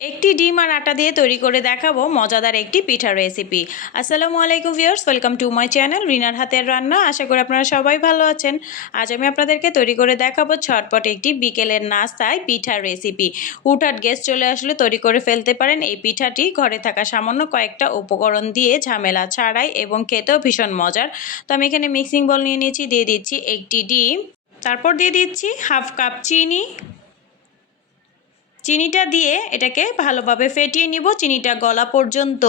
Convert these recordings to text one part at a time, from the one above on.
একটি ডিম আর আটা দিয়ে তৈরি করে দেখাবো মজাদার একটি পিঠা রেসিপি। আসসালামু আলাইকুম viewers, welcome to my channel রিনার হাতের রান্না। আশা করি আপনারা সবাই ভালো আছেন। আজ আমি আপনাদেরকে তৈরি করে দেখাবো ঝটপট একটি বিকেলের নাস্তায় পিঠার রেসিপি। হুটহাট গেস্ট চলে আসলে তৈরি করে ফেলতে পারেন এই পিঠাটি ঘরে থাকা সামান্য কয়েকটা উপকরণ দিয়ে, ঝামেলা ছাড়াই, এবং খেতেও ভীষণ মজার। তো আমি এখানে মিক্সিং বোল নিয়ে নিয়েছি, দিয়ে দিচ্ছি একটি ডিম, তারপর দিয়ে দিচ্ছি হাফ কাপ চিনি। চিনিটা দিয়ে এটাকে ভালোভাবে ফেটিয়ে নিব চিনিটা গলা পর্যন্ত।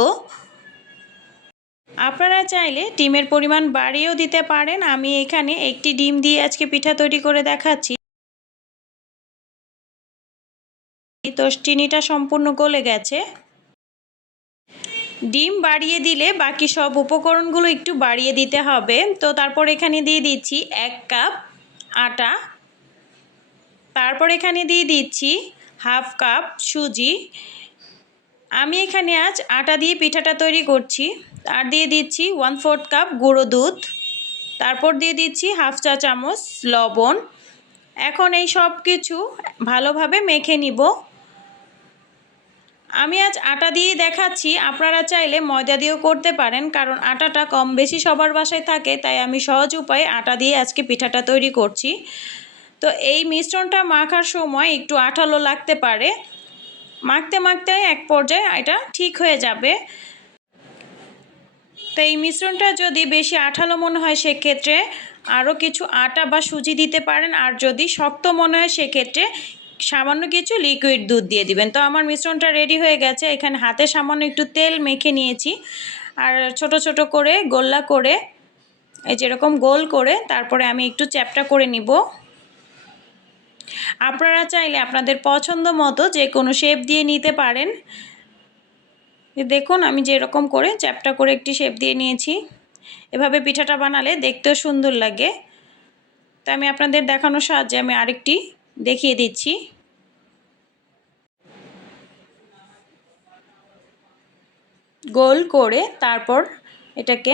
আপনারা চাইলে ডিমের পরিমাণ বাড়িয়েও দিতে পারেন। আমি এখানে একটি ডিম দিয়ে আজকে পিঠা তৈরি করে দেখাচ্ছি। তো চিনিটা সম্পূর্ণ গলে গেছে। ডিম বাড়িয়ে দিলে বাকি সব উপকরণগুলো একটু বাড়িয়ে দিতে হবে। তো তারপর এখানে দিয়ে দিচ্ছি 1 কাপ আটা, তারপর এখানে দিয়ে দিচ্ছি হাফ কাপ সুজি। আমি এখানে আজ আটা দিয়ে পিঠাটা তৈরি করছি। আর দিয়ে দিচ্ছি 1/4 কাপ গুঁড়ো দুধ, তারপর দিয়ে দিচ্ছি হাফ চা চামচ লবণ। এখন এই সব কিছু ভালোভাবে মেখে নিব। আমি আজ আটা দিয়েই দেখাচ্ছি, আপনারা চাইলে ময়দা দিয়েও করতে পারেন, কারণ আটাটা কম বেশি সবার বাসায় থাকে, তাই আমি সহজ উপায়ে আটা দিয়ে আজকে পিঠাটা তৈরি করছি। তো এই মিশ্রণটা মাখার সময় একটু আঠালো লাগতে পারে, মাখতে মাখতে এক পর্যায়ে এটা ঠিক হয়ে যাবে। তো এই মিশ্রণটা যদি বেশি আঠালো মনে হয় সেক্ষেত্রে আরও কিছু আটা বা সুজি দিতে পারেন, আর যদি শক্ত মনে হয় সেক্ষেত্রে সামান্য কিছু লিকুইড দুধ দিয়ে দিবেন। তো আমার মিশ্রণটা রেডি হয়ে গেছে। এখানে হাতে সামান্য একটু তেল মেখে নিয়েছি, আর ছোট ছোট করে গোল্লা করে, এই যেরকম গোল করে, তারপরে আমি একটু চ্যাপ্টা করে নিব। আপনারা চাইলে আপনাদের পছন্দ মতো যে কোনো শেপ দিয়ে নিতে পারেন। দেখুন আমি যেরকম করে চ্যাপ্টা করে একটি শেপ দিয়ে নিয়েছি। এভাবে পিঠাটা বানালে দেখতেও সুন্দর লাগে। তো আমি আপনাদের দেখানোর সাহায্যে আমি আরেকটি দেখিয়ে দিচ্ছি। গোল করে তারপর এটাকে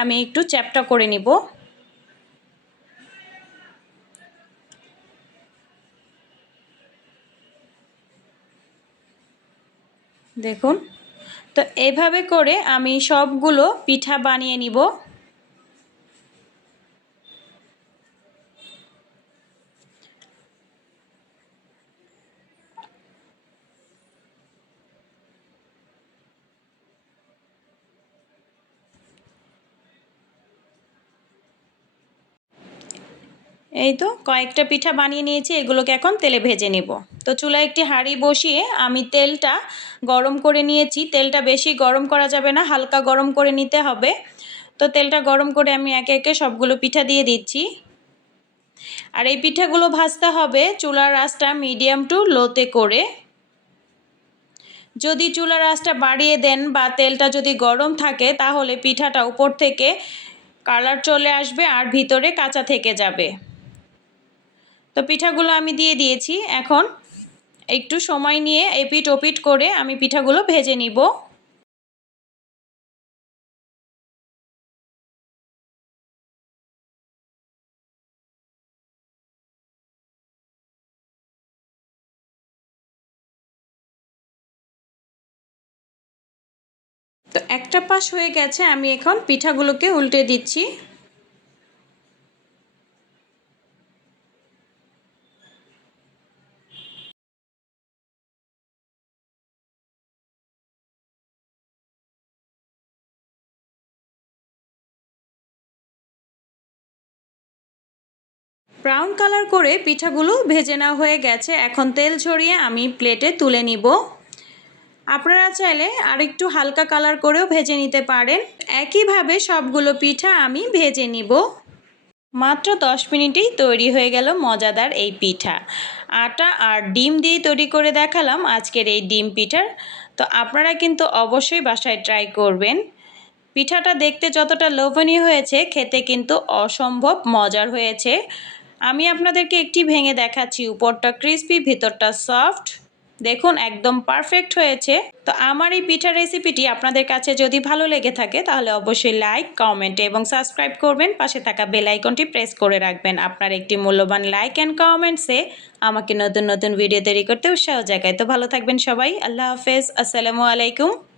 আমি একটু চ্যাপ্টা করে নিব। দেখুন, তো এইভাবে করে আমি সবগুলো পিঠা বানিয়ে নিব। এই তো কয়েকটা পিঠা বানিয়ে নিয়েছি, এগুলোকে এখন তেলে ভেজে নিব। তো চুলায় একটি হাঁড়ি বসিয়ে আমি তেলটা গরম করে নিয়েছি। তেলটা বেশি গরম করা যাবে না, হালকা গরম করে নিতে হবে। তো তেলটা গরম করে আমি একে একে সবগুলো পিঠা দিয়ে দিচ্ছি। আর এই পিঠাগুলো ভাজতে হবে চুলার আঁচটা মিডিয়াম টু লোতে করে। যদি চুলার আঁচটা বাড়িয়ে দেন বা তেলটা যদি গরম থাকে তাহলে পিঠাটা উপর থেকে কালার চলে আসবে আর ভিতরে কাঁচা থেকে যাবে। তো পিঠাগুলো আমি দিয়ে দিয়েছি। এখন একটু সময় নিয়ে এপিট ওপিট করে আমি পিঠাগুলো ভেজে নিব। তো একটা পাশ হয়ে গেছে, আমি এখন পিঠাগুলোকে উল্টে দিচ্ছি। ব্রাউন কালার করে পিঠাগুলো ভেজে নেওয়া হয়ে গেছে। এখন তেল ঝরিয়ে আমি প্লেটে তুলে নিব। আপনারা চাইলে আরেকটু হালকা কালার করেও ভেজে নিতে পারেন। একইভাবে সবগুলো পিঠা আমি ভেজে নিব। মাত্র 10 মিনিটেই তৈরি হয়ে গেল মজাদার এই পিঠা। আটা আর ডিম দিয়ে তৈরি করে দেখালাম আজকের এই ডিম পিঠার। তো আপনারা কিন্তু অবশ্যই বাসায় ট্রাই করবেন। পিঠাটা দেখতে যতটা লোভনীয় হয়েছে, খেতে কিন্তু অসম্ভব মজার হয়েছে। আমি আপনাদেরকে একটি ভেঙে দেখাচ্ছি। উপরটা ক্রিস্পি, ভিতরটা সফট। দেখুন একদম পারফেক্ট হয়েছে। তো আমার এই পিঠার রেসিপিটি আপনাদের কাছে যদি ভালো লেগে থাকে তাহলে অবশ্যই লাইক, কমেন্ট এবং সাবস্ক্রাইব করবেন। পাশে থাকা বেল আইকনটি প্রেস করে রাখবেন। আপনার একটি মূল্যবান লাইক অ্যান্ড কমেন্টসে আমাকে নতুন নতুন ভিডিও তৈরি করতে উৎসাহ জাগায়। তো ভালো থাকবেন সবাই। আল্লাহ হাফেজ। আসসালামু আলাইকুম।